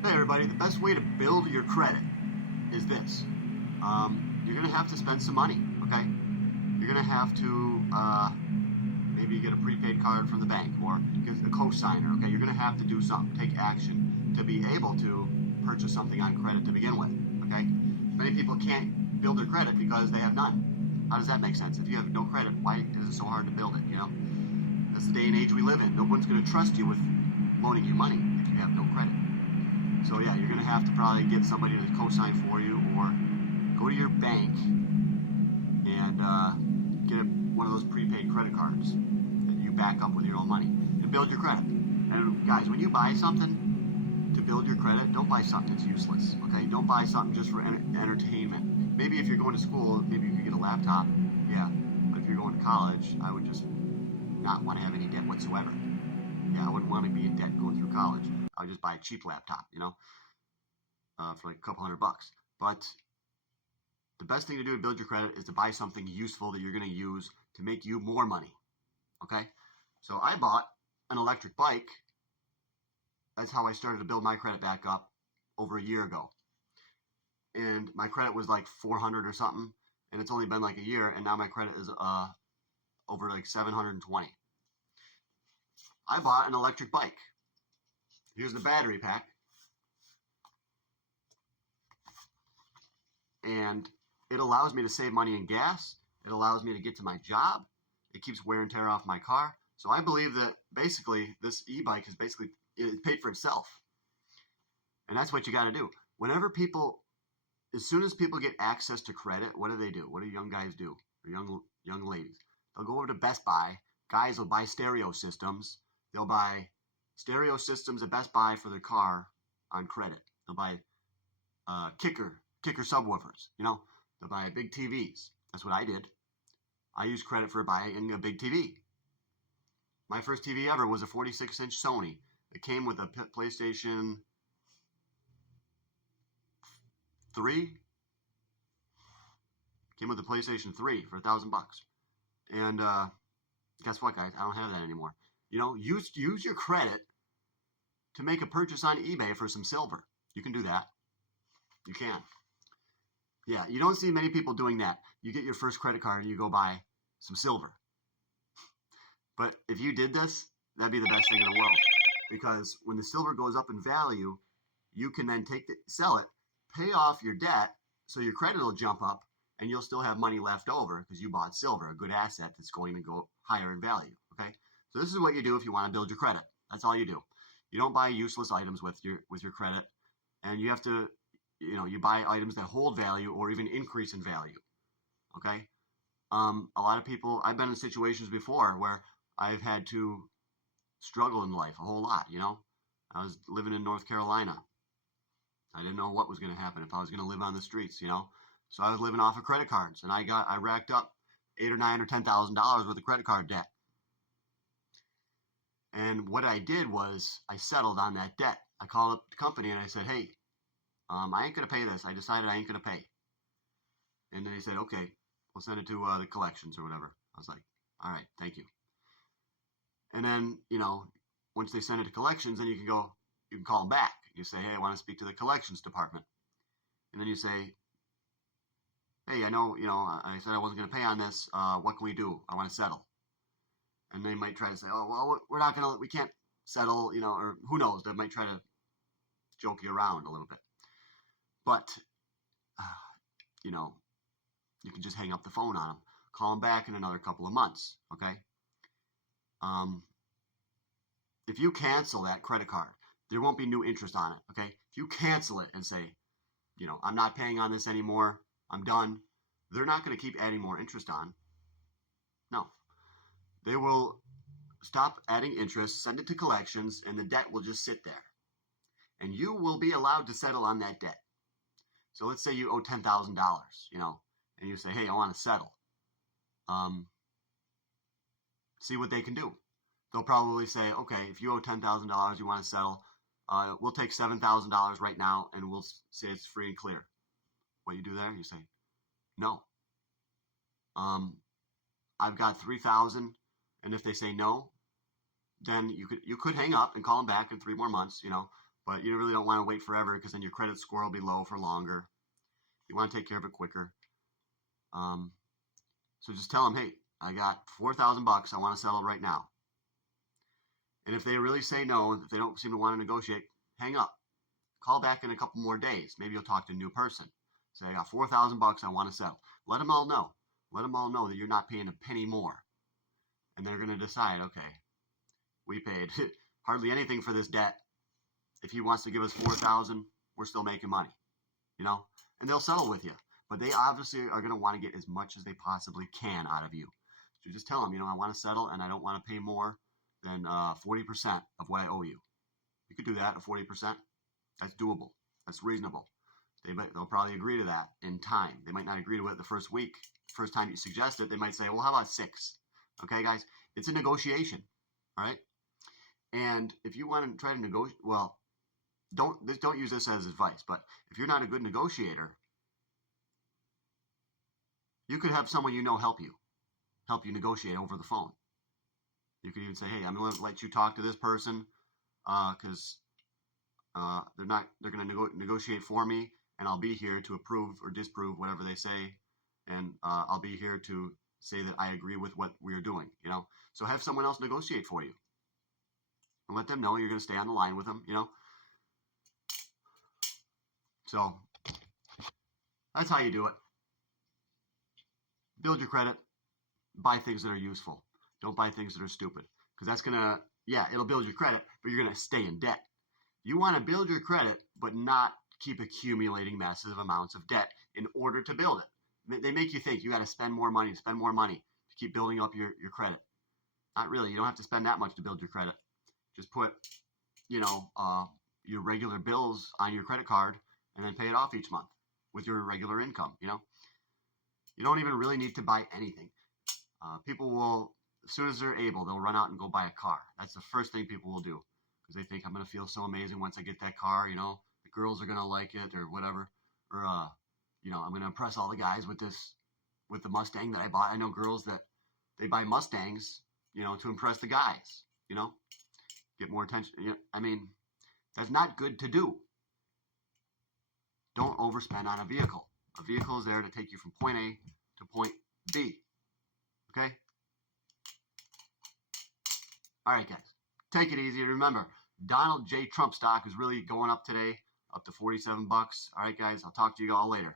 Hey everybody, the best way to build your credit is this. You're going to have to spend some money, okay? You're going to have to maybe get a prepaid card from the bank or get a cosigner, okay? You're going to have to do something, take action to be able to purchase something on credit to begin with, okay? Many people can't build their credit because they have none. How does that make sense? If you have no credit, why is it so hard to build it, you know? That's the day and age we live in. No one's going to trust you with loaning you money if you have no credit. So yeah, you're going to have to probably get somebody to co-sign for you or go to your bank and get one of those prepaid credit cards that you back up with your own money and build your credit. And guys, when you buy something to build your credit, don't buy something that's useless, okay? Don't buy something just for entertainment. Maybe if you're going to school, maybe you could get a laptop, yeah. But if you're going to college, I would just not want to have any debt whatsoever. Yeah, I wouldn't want to be in debt going through college. I would just buy a cheap laptop, you know, for like a couple $100. But the best thing to do to build your credit is to buy something useful that you're going to use to make you more money, okay? So I bought an electric bike. That's how I started to build my credit back up over a year ago. And my credit was like 400 or something, and it's only been like a year, and now my credit is over like 720. I bought an electric bike. Here's the battery pack. And it allows me to save money in gas. It allows me to get to my job. It keeps wear and tear off my car. So I believe that basically this e-bike is basically it paid for itself. And that's what you got to do. Whenever people, as soon as people get access to credit, what do? What do young guys do? Or young ladies? They'll go over to Best Buy. Guys will buy stereo systems. They'll buy stereo systems at Best Buy for their car on credit. They'll buy kicker subwoofers, you know. They'll buy big TVs. That's what I did. I used credit for buying a big TV. My first TV ever was a 46-inch Sony. It came with a PlayStation 3. Came with a PlayStation 3 for $1,000. And guess what, guys? I don't have that anymore. You know, use your credit to make a purchase on eBay for some silver. You can do that. You can. Yeah, you don't see many people doing that. You get your first credit card and you go buy some silver. But if you did this, that'd be the best thing in the world. Because when the silver goes up in value, you can then sell it, pay off your debt, so your credit will jump up, and you'll still have money left over because you bought silver, a good asset that's going to go higher in value. Okay, so this is what you do if you want to build your credit. That's all you do. You don't buy useless items with your credit, and you have to, you know, you buy items that hold value or even increase in value. Okay, a lot of people. I've been in situations before where I've had to struggle in life a whole lot. You know, I was living in North Carolina. I didn't know what was going to happen if I was going to live on the streets. You know. So I was living off of credit cards, and I racked up $8,000 or $9,000 or $10,000 worth of credit card debt. And what I did was I settled on that debt. I called up the company and I said, "Hey, I ain't gonna pay this. I decided I ain't gonna pay." And then they said, "Okay, we'll send it to the collections or whatever." I was like, "All right, thank you." And then once they send it to collections, then you can call them back. You say, "Hey, I want to speak to the collections department," and then you say, "Hey, I know, I said I wasn't going to pay on this. What can we do? I want to settle." And they might try to say, "Oh, well, we can't settle, or who knows?" They might try to joke you around a little bit. But, you can just hang up the phone on them. Call them back in another couple of months, okay? If you cancel that credit card, there won't be new interest on it, okay? If you cancel it and say, "I'm not paying on this anymore, I'm done," they're not going to keep adding more interest on. No. They will stop adding interest, send it to collections, and the debt will just sit there. And you will be allowed to settle on that debt. So let's say you owe $10,000, and you say, "Hey, I want to settle." See what they can do. They'll probably say, "Okay, if you owe $10,000, you want to settle, we'll take $7,000 right now, and we'll say it's free and clear." What you do there? You say, "No. I've got $3,000, and if they say no, then you could hang up and call them back in 3 more months, But you really don't want to wait forever because then your credit score will be low for longer. You want to take care of it quicker. So just tell them, hey, I got $4,000. I want to settle right now. And if they really say no, if they don't seem to want to negotiate, hang up. Call back in a couple more days. Maybe you'll talk to a new person. Say, I got $4,000. I want to settle. Let them all know. Let them all know that you're not paying a penny more. And they're going to decide, okay, we paid hardly anything for this debt. If he wants to give us $4,000, we're still making money, you know? And they'll settle with you. But they obviously are going to want to get as much as they possibly can out of you. So just tell them, you know, I want to settle and I don't want to pay more than 40% of what I owe you. You could do that at 40%. That's doable. That's reasonable. They'll probably agree to that in time. They might not agree to it the first week. First time you suggest it, they might say, well, how about 6? Okay, guys? It's a negotiation, all right? And if you want to try to negotiate, well, don't use this as advice, but if you're not a good negotiator, you could have someone you know help you negotiate over the phone. You could even say, hey, I'm going to let you talk to this person because they're going to negotiate for me, and I'll be here to approve or disprove whatever they say, and I'll be here to say that I agree with what we're doing, you know. So have someone else negotiate for you, and let them know you're going to stay on the line with them, you know. So that's how you do it. Build your credit. Buy things that are useful. Don't buy things that are stupid, because that's going to, yeah, it'll build your credit, but you're going to stay in debt. You want to build your credit, but not keep accumulating massive amounts of debt in order to build it. They make you think you got to spend more money to keep building up your credit. Not really. You don't have to spend that much to build your credit. Just put, you know, your regular bills on your credit card and then pay it off each month with your regular income, you know. You don't even really need to buy anything. People will, as soon as they're able, they'll run out and go buy a car. That's the first thing people will do because they think I'm going to feel so amazing once I get that car, you know. The girls are going to like it or whatever. Or, you know, I'm going to impress all the guys with the Mustang that I bought. I know girls that they buy Mustangs, you know, to impress the guys, you know, get more attention. You know, I mean, that's not good to do. Don't overspend on a vehicle. A vehicle is there to take you from point A to point B. Okay? All right, guys. Take it easy. Remember, Donald J. Trump stock is really going up today, up to $47. All right, guys. I'll talk to you all later.